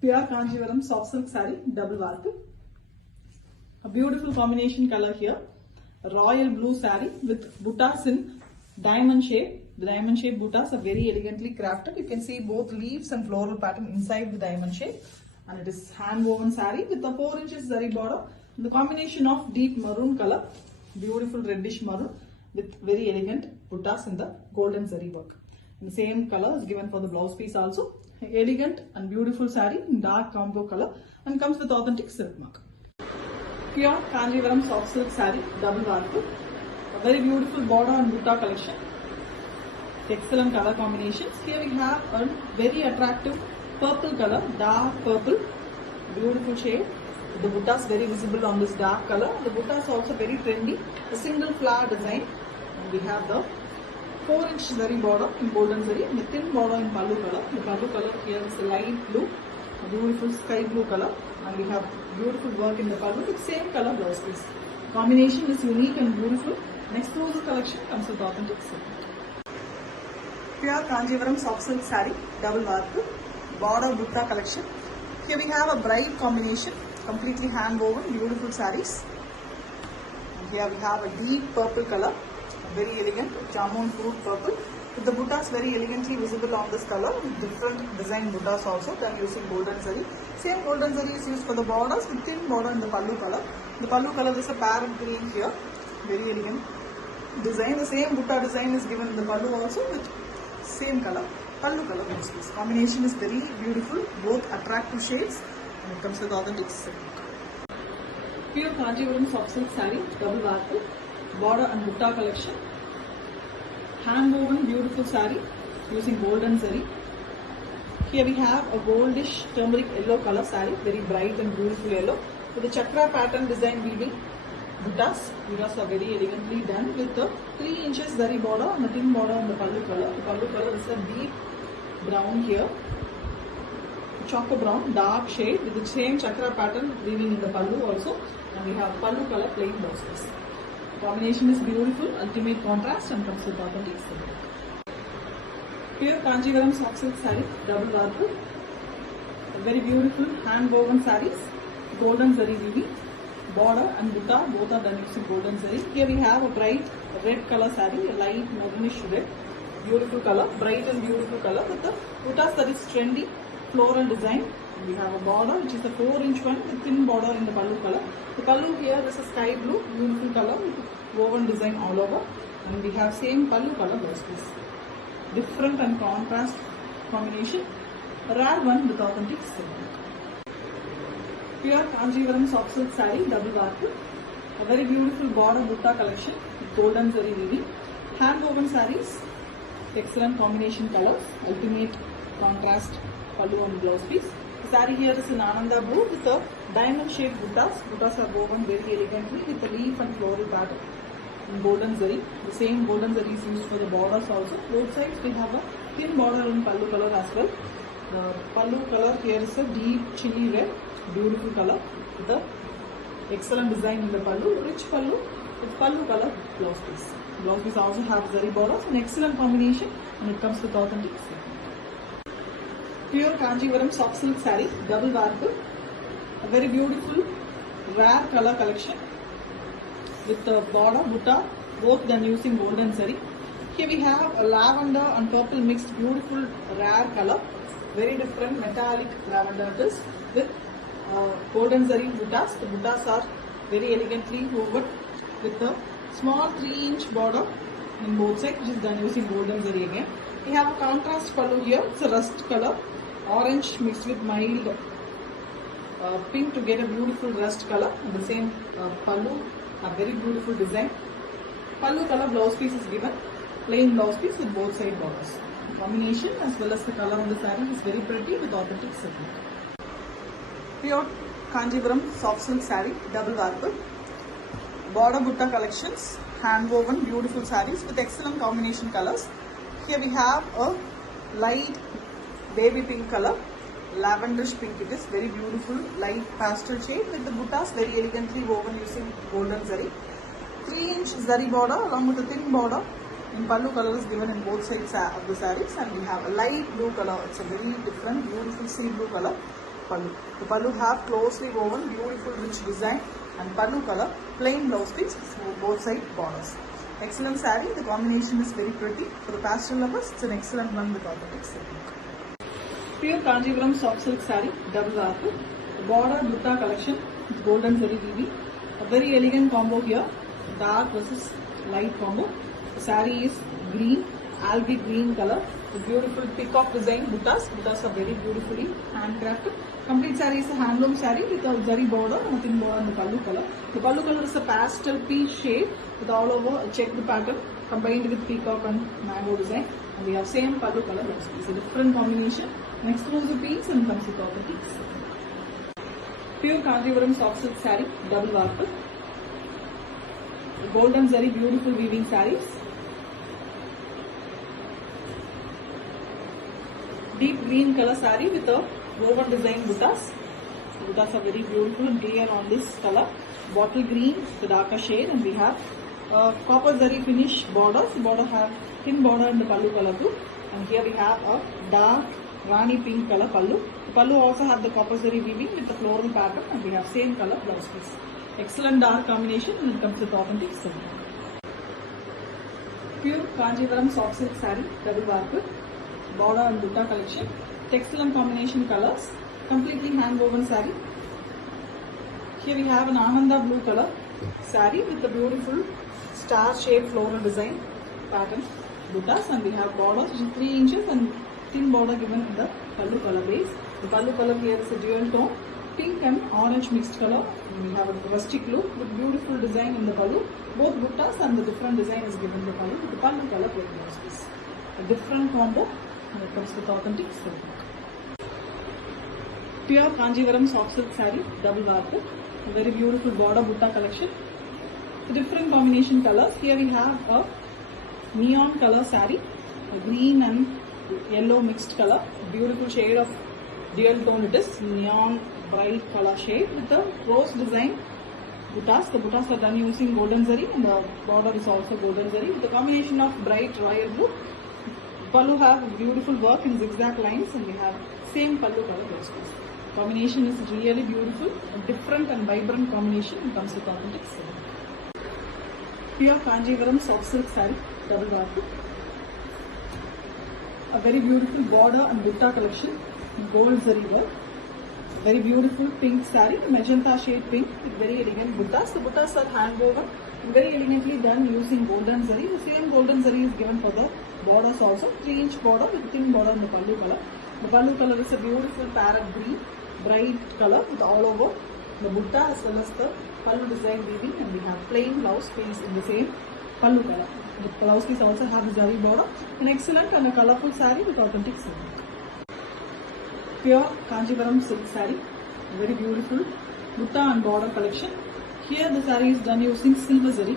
Pure Kanjivaram soft silk saree, double work. A beautiful combination color here. A royal blue saree with buttas in diamond shape. The diamond shape buttas are very elegantly crafted. You can see both leaves and floral pattern inside the diamond shape. And it is hand woven saree with a 4 inches zari border. The combination of deep maroon color, beautiful reddish maroon with very elegant buttas in the golden zari work. And the same color is given for the blouse piece also. Elegant and beautiful saree in dark combo color and comes with authentic silk mark. Pure Kanjivaram soft silk saree, double work. A very beautiful border and butta collection. Excellent color combinations. Here we have a very attractive purple color, dark purple, beautiful shade. The buttas very visible on this dark color. The buttas also very trendy. A single flower design. And we have the 4-inch zari border in golden zari and the thin border in pallu color. The pallu color here is a light blue, a beautiful sky blue color, and we have beautiful work in the pallu with same color blouse piece. Combination is unique and beautiful. An exclusive collection comes with authentic silk. Pure Kanjivaram soft silk saree, double work, border butta collection. Here we have a bright combination, completely hand woven, beautiful sarees. And here we have a deep purple color. Very elegant jamun fruit purple with the buttas very elegantly visible on this color with different design buttas also done using golden zari. Same golden zari is used for the borders with thin border in the pallu color. The pallu color is a parrot green here, very elegant design. The same butta design is given in the pallu also with same color pallu color. This combination is very beautiful, both attractive shades, and it comes with authentic silk. Pure Kanjivaram soft silk saree, double work, border and butta collection. Hand woven beautiful saree using golden zari. Here we have a goldish turmeric yellow color saree, very bright and beautiful yellow with the chakra pattern design weaving. Buttas are very elegantly done with the 3 inches zari border and a thin border on the pallu color. The pallu color is a deep brown here, choco brown, dark shade with the same chakra pattern weaving in the pallu also, and we have pallu color plain blouse piece. Combination is beautiful, ultimate contrast and comes with authentic silk. Pure Kanjivaram soft silk saree, double work. Very beautiful hand woven sarees, golden zari weaving, border and butta both are done using golden zari. Here we have a bright red color saree, a light maroonish red, beautiful color, bright and beautiful color with the buttas that is trendy floral design. We have a border which is a 4-inch one with thin border in the pallu color. The pallu here is a sky blue, beautiful color with woven design all over, and we have same pallu color blouse piece. Different and contrast combination, a rare one with authentic silk. Pure Kanjivaram soft silk saree, double work, a very beautiful border butta collection with golden zari weaving, hand woven sarees, excellent combination colors, ultimate contrast pallu and blouse piece. The saree here is in Ananda blue with a diamond shaped buttas. Buttas are woven very elegantly with a leaf and floral pattern in golden zari. The same golden zari is used for the borders also. Both sides we have a thin border in pallu color as well. The pallu color here is a deep chili red, beautiful color with a excellent design in the pallu, rich pallu with pallu color blouse piece. Blouse piece also have zari borders, an excellent combination, and it comes with authentic silk. Pure Kanjivaram soft silk saree, double work, a very beautiful rare color collection with the border butta both done using golden zari. Here we have a lavender and purple mixed beautiful rare color, very different metallic lavender it is with golden zari buttas. The buttas are very elegantly woven with the small 3-inch border in both sides which is done using golden zari again. We have a contrast pallu here, it's a rust color, orange mixed with mild pink to get a beautiful rust color, and the same pallu, a very beautiful design. Pallu color blouse piece is given, plain blouse piece with both side borders. The combination as well as the color on the saree is very pretty with authentic silk. Pure Kanjivaram soft silk saree, double work, border butta collections, hand woven beautiful sarees with excellent combination colors. Here we have a light baby pink color, lavenderish pink it is, very beautiful light pastel shade with the buttas very elegantly woven using golden zari. 3-inch zari border along with a thin border in pallu color is given in both sides of the sarees, and we have a light blue color. It's a very different beautiful sea blue color pallu. The pallu have closely woven beautiful rich design and pallu color, plain blouse piece, both side borders. Excellent saree. The combination is very pretty. For the pastel lovers, it's an excellent one with authentic silk. Pure Kanjivaram soft silk saree, double arc. Border Butta collection with golden zari weaving. A very elegant combo here, dark versus light combo. The saree is green, algae green color. The beautiful peacock design buttas. Buttas are very beautifully handcrafted. Complete saree is a handloom saree with a zari border and a thin border on the pallu color. The pallu color is a pastel peach shade with all over a checked pattern combined with peacock and mango design. And we have same pallu color. It's a different combination. An exclusive piece and comes with properties. Pure Kanjivaram soft silk saree, double warp. Golden zari beautiful weaving sarees. Deep green color saree with a woven design buttas. Buttas are very beautiful and clear on this color. Bottle green, the darker shade, and we have copper zari finish borders. The border have thin border in the pallu color too. And here we have a dark Rani pink color pallu. The pallu also have the copper zari weaving with the floral pattern, and we have same color blouse piece. Excellent dark combination when it comes to authentic silk. Pure Kanjivaram soft silk saree, double warp. Border and Butta collection. Excellent combination colors. Completely hand woven saree. Here we have an Ananda blue color saree with the beautiful star shaped floral design pattern buttas, and we have borders which is 3 inches and thin border given in the pallu color base. The pallu color here is a dual tone, pink and orange mixed color. We have a rustic look with beautiful design in the pallu. Both buttas and the different design is given in the pallu. The pallu color is a different combo when it comes with authentic silk. Pure Kanjivaram soft silk saree, double warp. A very beautiful border Butta collection. The different combination colors. Here we have a neon color saree, a green and yellow mixed color. Beautiful shade of dual tone it is, neon bright color shade with the rose design buttas. The buttas are done using golden zari and the border is also golden zari with the combination of bright royal blue. Pallu have beautiful work in zigzag lines, and we have same pallu color blouse piece. Combination is really beautiful, a different and vibrant combination and comes with authentic silk. Pure Kanjivaram soft silk saree, double warp. A very beautiful border and Butta collection, gold zari work. Very beautiful pink saree, magenta shade pink with very elegant buttas. The buttas are hand woven and very elegantly done using golden zari. The same golden zari is given for the borders also, 3-inch border with thin border in the pallu color. The pallu color is a beautiful parrot green, bright color with all over the butta as well as the pallu design weaving, and we have plain blouse piece in the same pallu color. The blouse piece also have a zari border. An excellent and a colorful saree with authentic silk. Pure Kanjivaram silk saree, very beautiful Butta and border collection. Here the saree is done using silver zari.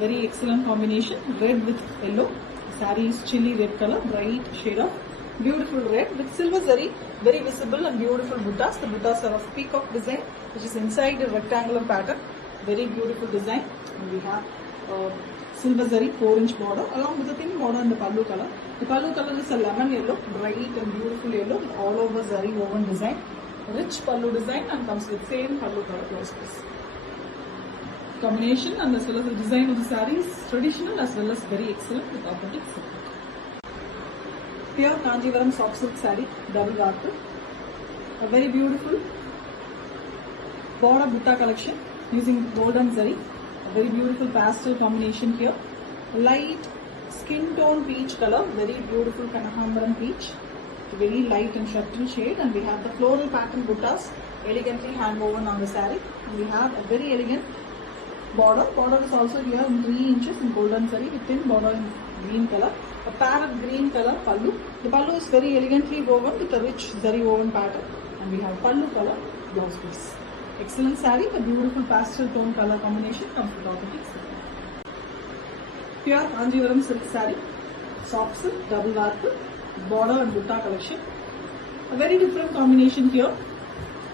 Very excellent combination, red with yellow. The saree is chilli red color, bright shade of beautiful red with silver zari, very visible and beautiful buttas. The buttas are of peacock design, which is inside a rectangular pattern. Very beautiful design. And we have silver zari 4-inch border along with a thin border in the pallu color. The pallu color is a lemon yellow, bright and beautiful yellow with all over zari woven design. Rich pallu design and comes with same pallu color blouse piece. Combination and as well as the design of the saree is traditional as well as very excellent with authentic silk. Pure Kanjivaram soft silk saree, double warp. A very beautiful border Butta collection using golden zari. A very beautiful pastel combination here. Light skin tone peach color, very beautiful Kanakambaram peach. Very light and subtle shade, and we have the floral pattern buttas elegantly hand woven on the saree. And we have a very elegant border. Border is also here in 3 inches in golden zari with thin border in green color. A parrot green color pallu. The pallu is very elegantly woven with a rich zari woven pattern, and we have pallu color blouse piece. Excellent saree, a beautiful pastel tone color combination comes with authentic silk. Pure Kanjivaram silk saree, soft silk, double warp, border and Butta collection. A very different combination here.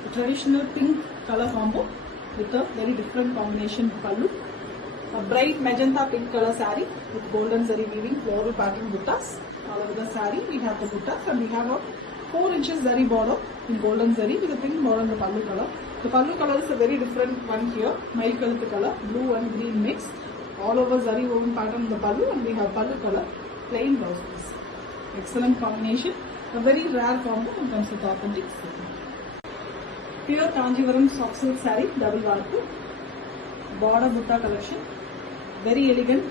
A traditional pink color combo with a very different combination pallu. A bright magenta pink color saree with golden zari weaving floral pattern buttas. All over the saree we have the buttas, and we have a 4 inches zari border in golden zari with a thin border in the pallu color. The pallu color is a very different one here, mail color, blue and green mix. All over zari woven pattern in the pallu, and we have pallu color, plain blouse piece. Excellent combination, a very rare combo when it comes with authentic silk. Pure Kanjivaram soft silk saree, double warp, border butta collection, very elegant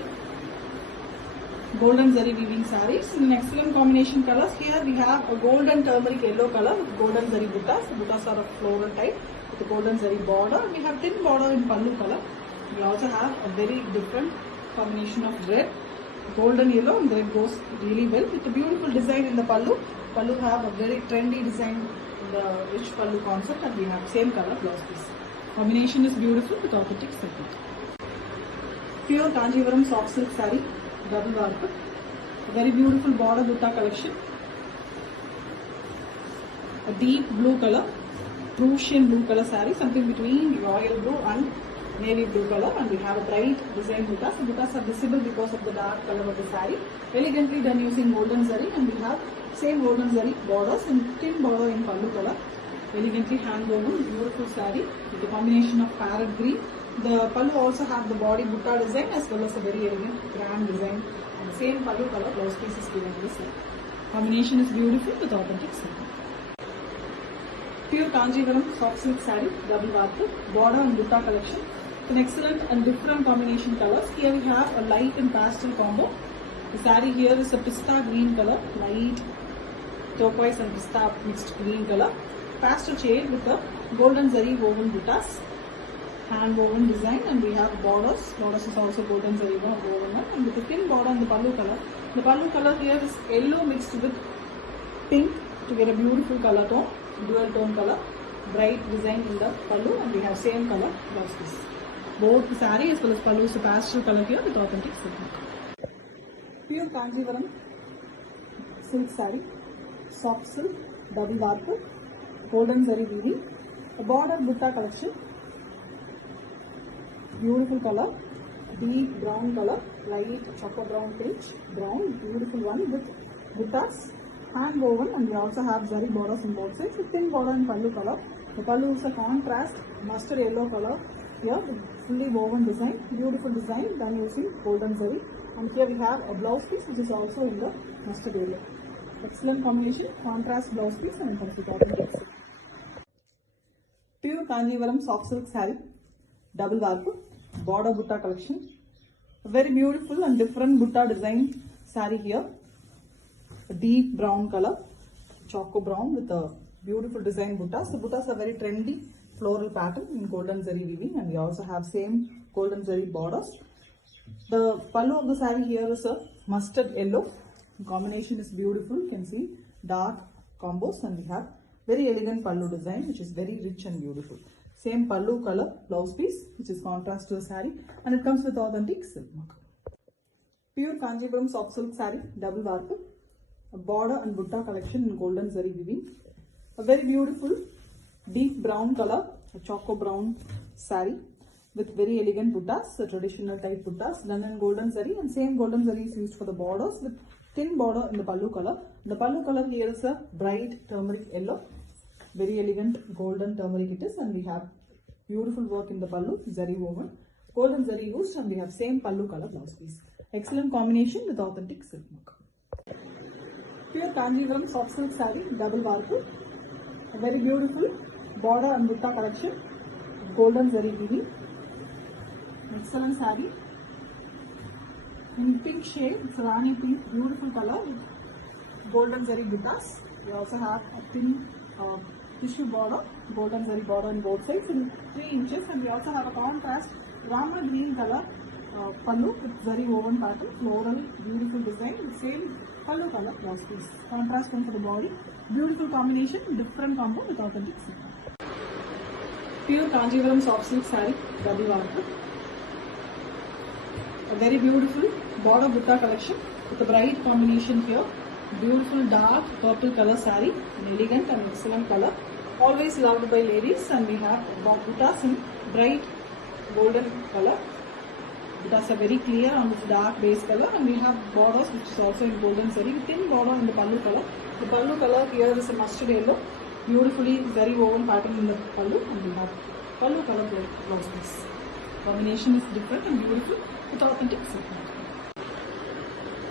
golden zari weaving sarees in excellent combination colors. Here we have a golden turmeric yellow color with golden zari buttas. The buttas are of floral type with a golden zari border. We have thin border in pallu color. We also have a very different combination of red, golden yellow, and red goes really well with a beautiful design in the pallu. Pallu have a very trendy design in the rich pallu concept, and we have same color blouse piece. Combination is beautiful with authentic silk. Pure Kanjivaram soft silk saree, double warp, very beautiful border butta collection, a deep blue color, Prussian blue color saree, something between royal blue and navy blue color, and we have a bright design buttas. The buttas are visible because of the dark color of the saree, elegantly done using golden zari, and we have same golden zari borders and thin border in pallu color, elegantly hand woven beautiful saree with a combination of parrot green. The pallu also have the body butta design as well as a very elegant grand design, and same pallu color blouse piece is given to the saree. Combination is beautiful with authentic silk. Pure Kanjivaram soft silk saree, double warp, border and butta collection, an excellent and different combination colors. Here we have a light and pastel combo. The saree here is a pista green color, light turquoise and pista mixed green color, pastel shade with a golden zari woven buttas, hand woven design, and we have borders. Borders is also golden zari woven, and with a thin border in the pallu color. The pallu color here is yellow mixed with pink to get a beautiful color tone, dual tone color, bright design in the pallu, and we have same color blouse piece. Both the saree as well as pallu is a pastel color here with authentic silk. Pure Kanjivaram silk saree, soft silk, double warp, golden zari weaving, a border butta collection, beautiful color, deep brown color, light chocolate brown pinch, brown, beautiful one with buttas, hand woven, and we also have zari borders on both sides with thin border in pallu color. The pallu is a contrast mustard yellow color here with fully woven design, beautiful design done using golden zari, and here we have a blouse piece which is also in the mustard yellow. Excellent combination, contrast blouse piece, and it comes with authentic silk. Pure Kanjivaram soft silk saree, double warp, border butta collection, a very beautiful and different butta design saree here, a deep brown color, choco brown with a beautiful design buttas. The buttas are very trendy floral pattern in golden zari weaving, and we also have same golden zari borders. The pallu of the saree here is a mustard yellow. The combination is beautiful. You can see dark combos, and we have very elegant pallu design which is very rich and beautiful. Same pallu color blouse piece which is contrast to the saree, and it comes with authentic silk mark. Pure Kanjivaram soft silk saree, double warp, a border and butta collection in golden zari weaving, a very beautiful deep brown color, a choco brown saree with very elegant buttas, a traditional type buttas done in golden zari, and same golden zari is used for the borders with thin border in the pallu color. The pallu color here is a bright turmeric yellow, very elegant golden turmeric it is, and we have beautiful work in the pallu, zari woven, golden zari used, and we have same pallu color blouse piece. Excellent combination with authentic silk mark. Pure Kanjivaram soft silk saree, double warp, a very beautiful border and butta collection, golden zari weaving, excellent saree in pink shade. It's a rani pink, beautiful color with golden zari buttas. We also have a thin tissue border, golden zari border on both sides in 3 inches, and we also have a contrast rama green color pallu with zari woven pattern, floral, beautiful design with same pallu color blouse piece. Contrast one for the body, beautiful combination, different combo with authentic silk. Pure Kanjivaram soft silk saree, double warp, a very beautiful border butta collection with a bright combination here, beautiful dark purple color saree, an elegant and excellent color, always loved by ladies, and we have buttas in bright golden color. Buttas are very clear on this dark base color, and we have borders which is also in golden zari with thin border in the pallu color, The pallu color here is a mustard yellow, beautifully very woven pattern in the pallu, and we have pallu color blouse piece. Combination is different and beautiful with authentic silk.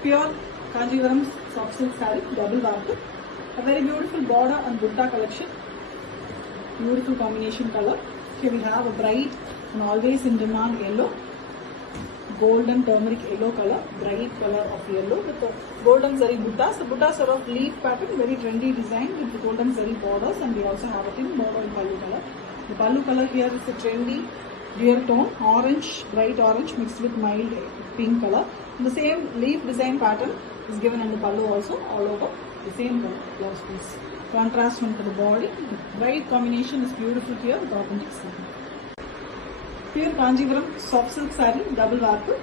Pure Kanjivaram soft silk saree, double warp, a very beautiful border and butta collection. Beautiful combination color. Here we have a bright and always in demand yellow, golden turmeric yellow color, bright color of yellow with the golden zari buttas. The buttas are of leaf pattern, very trendy design with the golden zari borders, and we also have a thin border in pallu color. The pallu color here is a trendy dual tone, orange, bright orange mixed with mild pink color. And the same leaf design pattern is given in the pallu also, all over the same color blouse piece. Contrast one for the body. Bright combination is beautiful here with authentic silk. Pure Kanjivaram soft silk saree, double warp.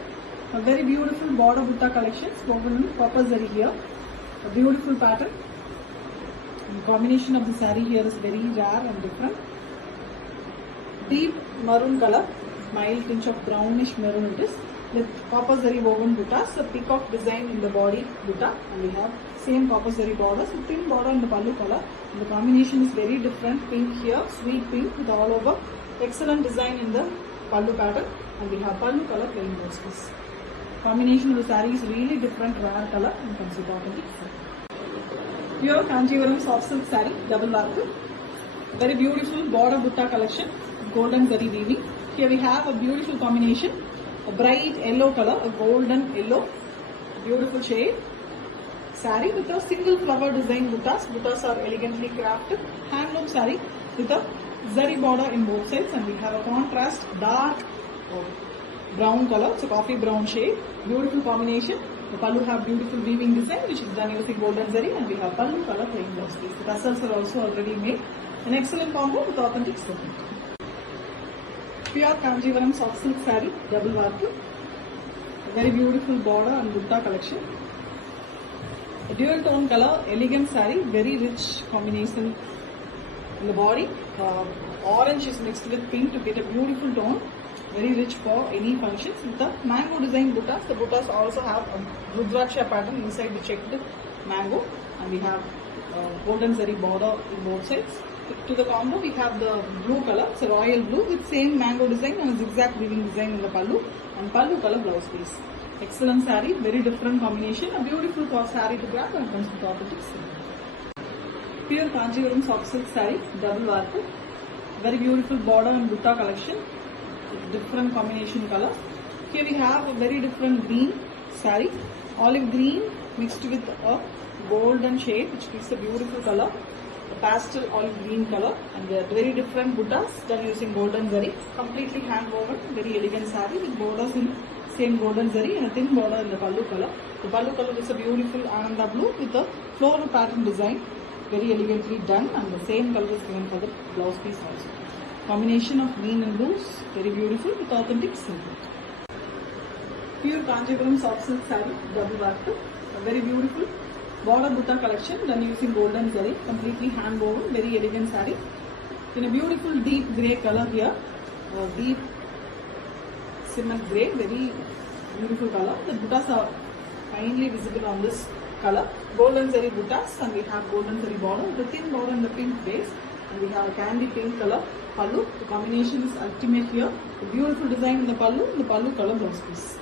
A very beautiful border butta collection, woven in copper zari here. A beautiful pattern. The combination of the saree here is very rare and different. Deep maroon color, mild tinge of brownish maroon it is, with copper zari woven buttas, a peacock design in the body butta, and we have same copper zari borders, a thin border in the pallu color. And the combination is very different, pink here, sweet pink with all over, excellent design in the pallu pattern, and we have pallu color plain blouse piece. Combination of the saree is really different, rare color and comes with authentic silk. Pure Kanjivaram soft silk saree, double warp, very beautiful border butta collection, golden zari weaving. Here we have a beautiful combination, a bright yellow color, a golden yellow, beautiful shade. Saree with a single flower design buttas. Buttas are elegantly crafted. Handloom saree with a zari border in both sides, and we have a contrast dark brown color, so coffee brown shade. Beautiful combination. The pallu have beautiful weaving design which is done using golden zari, and we have pallu color plain blouse piece. The tassels are also already made. An excellent combo with authentic silk. Pure Kanjivaram soft silk saree, double warp. Very beautiful border and butta collection. A dual tone color, elegant saree, very rich combination in the body. Orange is mixed with pink to get a beautiful tone. Very rich for any functions. With the mango design buttas, the buttas also have a rudraksha pattern inside the checked mango, and we have golden zari border in both sides. To the combo, we have the blue color, it's a royal blue with same mango design and a zigzag weaving design in the pallu, and pallu color blouse piece. Excellent saree, very different combination, a beautiful saree to grab and comes with authentic silk. Pure Kanjivaram soft silk saree, double warp, very beautiful border and butta collection with different combination color. Here we have a very different green saree, olive green mixed with a golden shade which gives a beautiful color. Pastel olive green color, and they are very different buttas done using golden zari, completely hand woven, very elegant saree with borders in same golden zari and a thin border in the pallu color. The pallu color is a beautiful ananda blue with a floral pattern design, very elegantly done, and the same color is given for the blouse piece also. Combination of green and blues, very beautiful with authentic silk. Pure Kanjivaram soft silk saree, double warp, a very beautiful border butta collection done using golden zari, completely hand woven, very elegant saree in a beautiful deep grey color here, deep cement grey, very beautiful color. The buttas are finely visible on this color, golden zari buttas, and we have golden zari border, the thin border in the pink base, and we have a candy pink color pallu. The combination is ultimate here, the beautiful design in the pallu color blouse piece.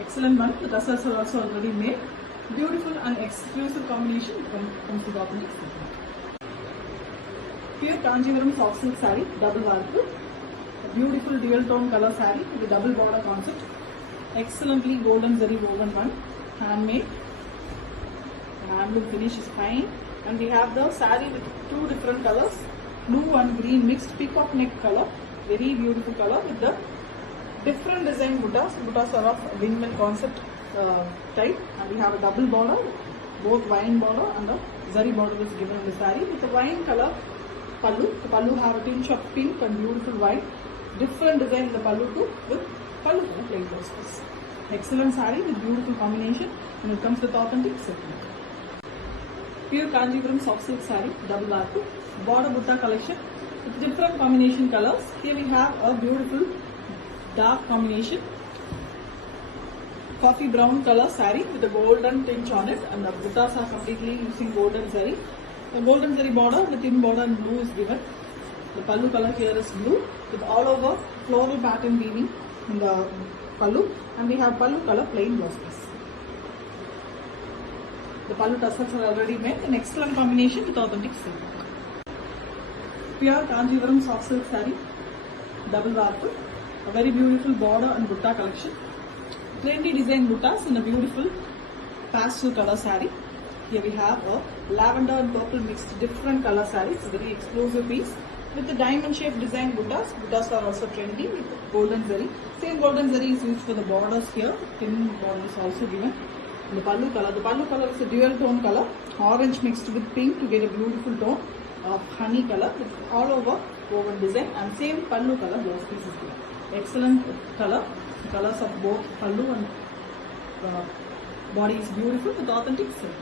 Excellent one, the tassels are also already made. Beautiful and exclusive combination comes with authentic silk. Pure Kanjivaram soft silk saree, double warp, a beautiful dual tone color saree with a double border concept. Excellently golden zari woven one, handmade. The handloom finish is fine, and we have the saree with two different colors, blue and green mixed peacock neck color, very beautiful color with the different design buttas. Buttas are of windmill concept type, and we have a double border, both wine border and the zari border is given in the saree with a wine color pallu. The pallu have a tinge of pink and beautiful white, different design in the pallu too with pallu color plain blouse piece. Excellent saree with beautiful combination, and it comes with authentic silk. Pure Kanjivaram soft silk saree, double warp, border butta collection with different combination colors. Here we have a beautiful dark combination coffee brown color saree with a golden tinge on it, and the buttas are completely using golden zari. The golden zari border with in border in blue is given. The pallu color here is blue with all over floral pattern weaving in the pallu, and we have pallu color plain blouse piece. The pallu tassels are already made, an excellent combination with authentic silk. Pure Kanjivaram soft silk saree, double warp, a very beautiful border and butta collection. Trendy design buttas in a beautiful pastel color saree. Here we have a lavender and purple mixed different color saree. It's a very exclusive piece with the diamond shaped design buttas. Buttas are also trendy with golden zari. Same golden zari is used for the borders here. Thin border is also given. And the pallu color is a dual tone color, orange mixed with pink to get a beautiful tone of honey color with all over woven design, and same pallu color blouse piece is given. Excellent color. The colors of both pallu and body is beautiful with authentic silk.